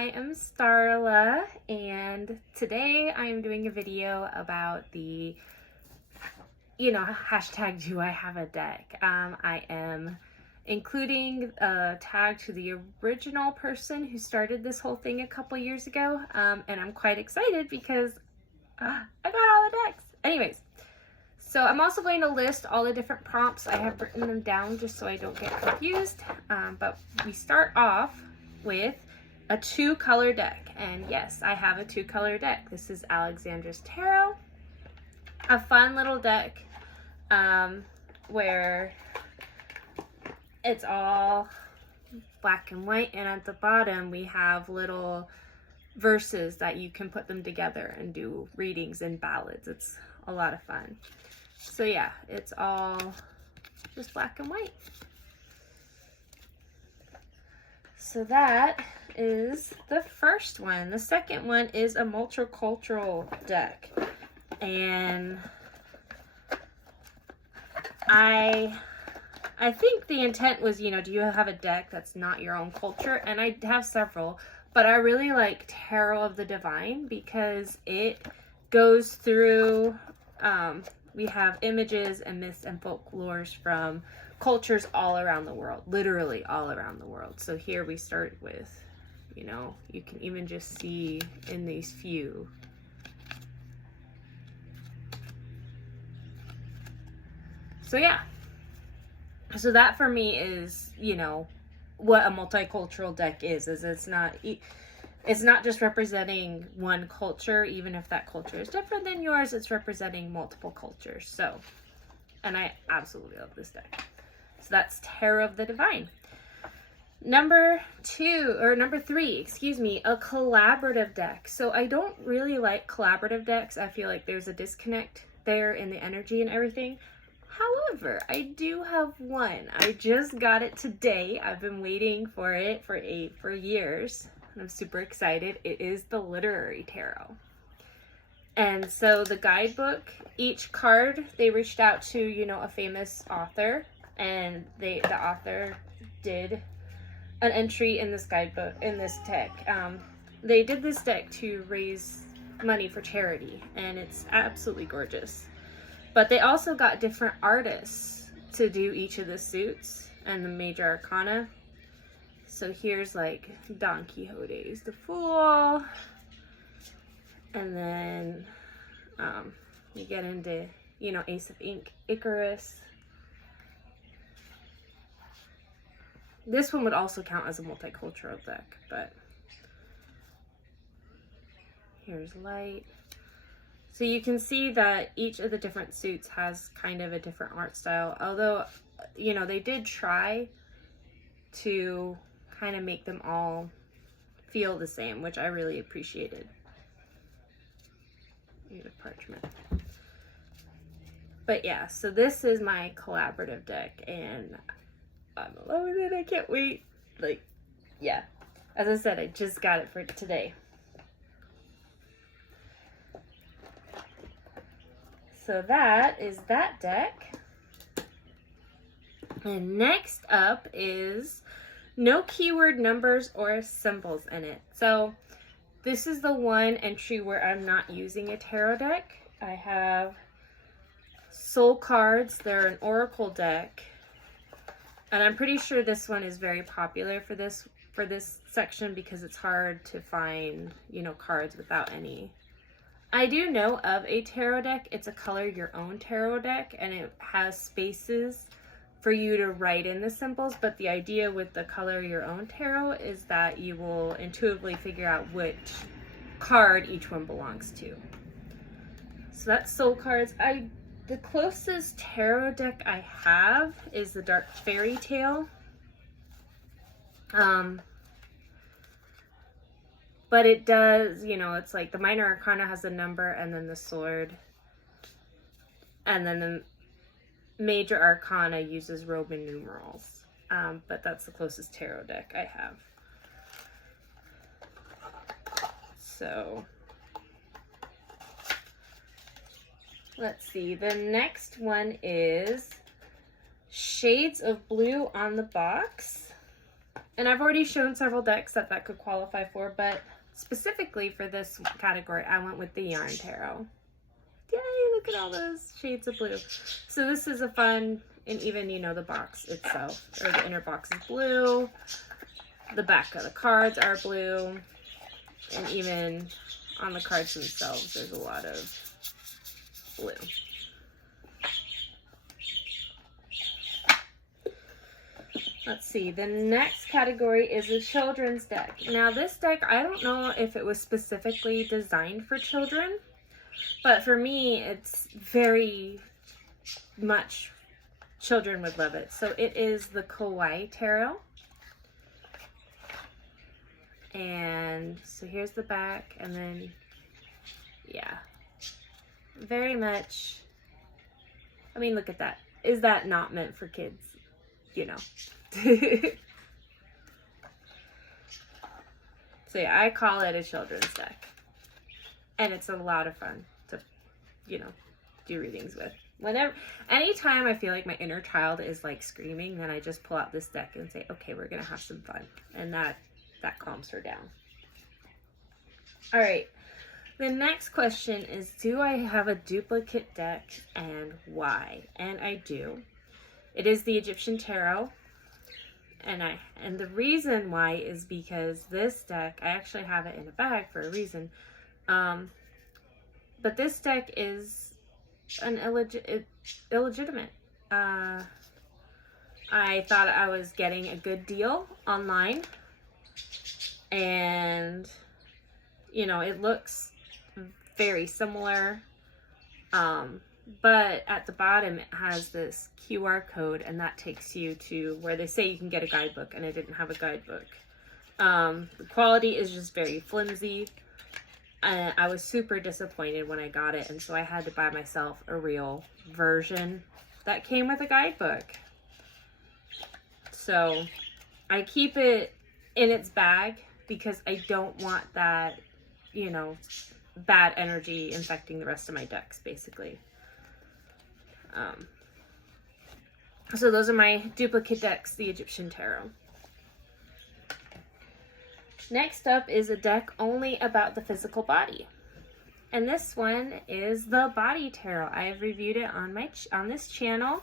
I am Starla, and today I'm doing a video about the, hashtag do I have a deck. I am including a tag to the original person who started this whole thing a couple years ago, and I'm quite excited because I got all the decks. Anyways, so I'm also going to list all the different prompts. I have written them down just so I don't get confused, but we start off with a 2-color deck, and yes, I have a 2-color deck. This is Alexandra's Tarot, a fun little deck where it's all black and white, and at the bottom we have little verses that you can put them together and do readings and ballads. It's a lot of fun. So yeah, it's all just black and white. So that is the first one. The second one is a multicultural deck, and I think the intent was, do you have a deck that's not your own culture? And I have several, but I really like Tarot of the Divine because it goes through, we have images and myths and folklores from cultures all around the world, literally all around the world. So here we start with, you can even just see in these few. So yeah, so that for me is, what a multicultural deck is it's not just representing one culture, even if that culture is different than yours, it's representing multiple cultures. So, and I absolutely love this deck. So that's Tarot of the Divine. Number 3, a collaborative deck. So I don't really like collaborative decks. I feel like there's a disconnect there in the energy and everything. However, I do have one. I just got it today. I've been waiting for it for years. I'm super excited. It is the Literary Tarot. And so the guidebook, each card, they reached out to, a famous author, and the author did an entry in this guidebook, in this deck. They did this deck to raise money for charity, and it's absolutely gorgeous. But they also got different artists to do each of the suits and the major arcana. So here's like Don Quixote's the Fool, and then you get into, Ace of Icarus. This one would also count as a multicultural deck, but here's Light. So you can see that each of the different suits has kind of a different art style, although, they did try to kind of make them all feel the same, which I really appreciated. Need a parchment. But yeah, so this is my collaborative deck, and I'm loving it. I can't wait. Yeah. As I said, I just got it for today. So that is that deck. And next up is no keyword numbers or symbols in it. So this is the one entry where I'm not using a tarot deck. I have soul cards. They're an oracle deck. And I'm pretty sure this one is very popular for this section because it's hard to find, cards without any. I do know of a tarot deck. It's a color your own tarot deck, and it has spaces for you to write in the symbols, but the idea with the color your own tarot is that you will intuitively figure out which card each one belongs to. So that's soul cards. The closest tarot deck I have is the Dark Fairy Tale. But it does, it's like the minor arcana has a number, and then the sword, and then the major arcana uses Roman numerals. But that's the closest tarot deck I have. So let's see. The next one is Shades of Blue on the box. And I've already shown several decks that could qualify for, but specifically for this category, I went with the Yarn Tarot. Yay, look at all those shades of blue. So this is a fun, and even, you know, the box itself, or the inner box is blue. The back of the cards are blue. And even on the cards themselves, there's a lot of blue. Let's see, the next category is a children's deck. Now this deck, I don't know if it was specifically designed for children, but for me, it's very much, children would love it. So it is the Kawaii Tarot. And so here's the back, and then, yeah, very much, I mean, look at that. Is that not meant for kids? You know. So yeah, I call it a children's deck. And it's a lot of fun to, you know, do readings with. Anytime I feel like my inner child is like screaming, then I just pull out this deck and say, okay, we're gonna have some fun. And that calms her down. All right, the next question is, do I have a duplicate deck and why? And I do. It is the Egyptian Tarot. And the reason why is because this deck, I actually have it in a bag for a reason. But this deck is an illegitimate. I thought I was getting a good deal online. And, you know, it looks very similar. But at the bottom, it has this QR code, and that takes you to where they say you can get a guidebook, and I didn't have a guidebook. The quality is just very flimsy, and I was super disappointed when I got it, and so I had to buy myself a real version that came with a guidebook. So I keep it in its bag because I don't want that, you know, bad energy infecting the rest of my decks, basically. So those are my duplicate decks, the Egyptian Tarot. Next up is a deck only about the physical body. And this one is the Body Tarot. I've reviewed it on this channel.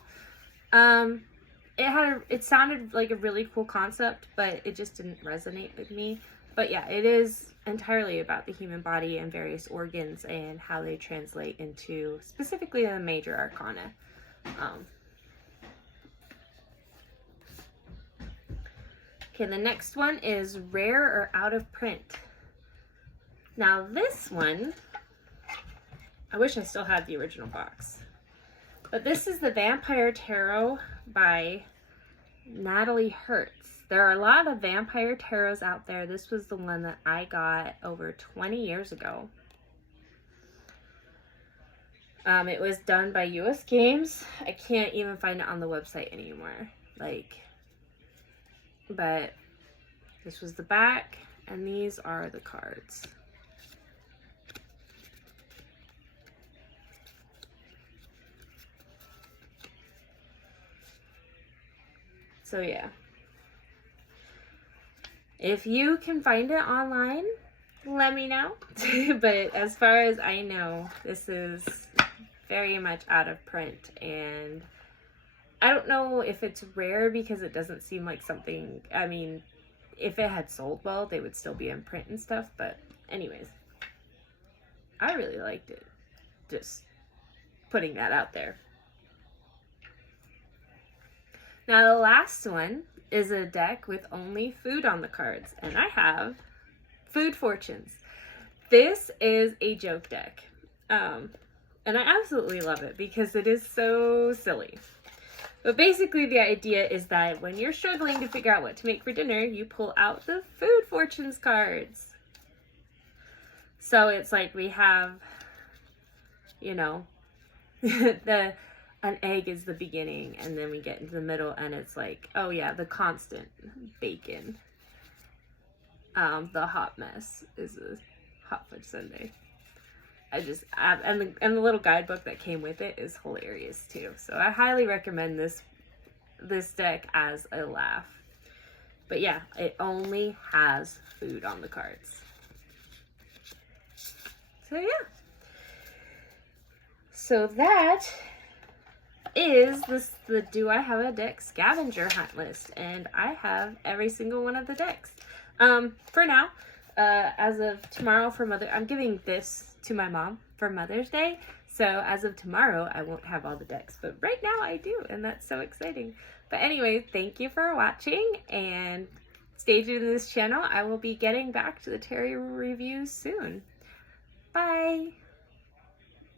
It sounded like a really cool concept, but it just didn't resonate with me. But yeah, it is entirely about the human body and various organs and how they translate into specifically the major arcana. Okay, the next one is rare or out of print. Now this one, I wish I still had the original box. But this is the Vampire Tarot by Nathalie Hertz. There are a lot of vampire tarots out there. This was the one that I got over 20 years ago. It was done by US Games. I can't even find it on the website anymore. But this was the back, and these are the cards. So yeah. If you can find it online, let me know. But as far as I know, this is very much out of print, and I don't know if it's rare because it doesn't seem like something, I mean, if it had sold well, they would still be in print and stuff, but anyways, I really liked it. Just putting that out there. Now the last one is a deck with only food on the cards, and I have Food Fortunes. This is a joke deck, and I absolutely love it because it is so silly. But basically the idea is that when you're struggling to figure out what to make for dinner, you pull out the Food Fortunes cards. So it's like we have, you know, an egg is the beginning, and then we get into the middle, and it's like, oh yeah, the constant bacon. The hot mess is a hot fudge sundae. And the little guidebook that came with it is hilarious too. So I highly recommend this deck as a laugh. But yeah, it only has food on the cards. So yeah. So that is the Do I Have a Deck scavenger hunt list. And I have every single one of the decks. For now, as of tomorrow for I'm giving this to my mom for Mother's Day. So as of tomorrow, I won't have all the decks. But right now I do, and that's so exciting. But anyway, thank you for watching, and stay tuned to this channel. I will be getting back to the tarot reviews soon. Bye!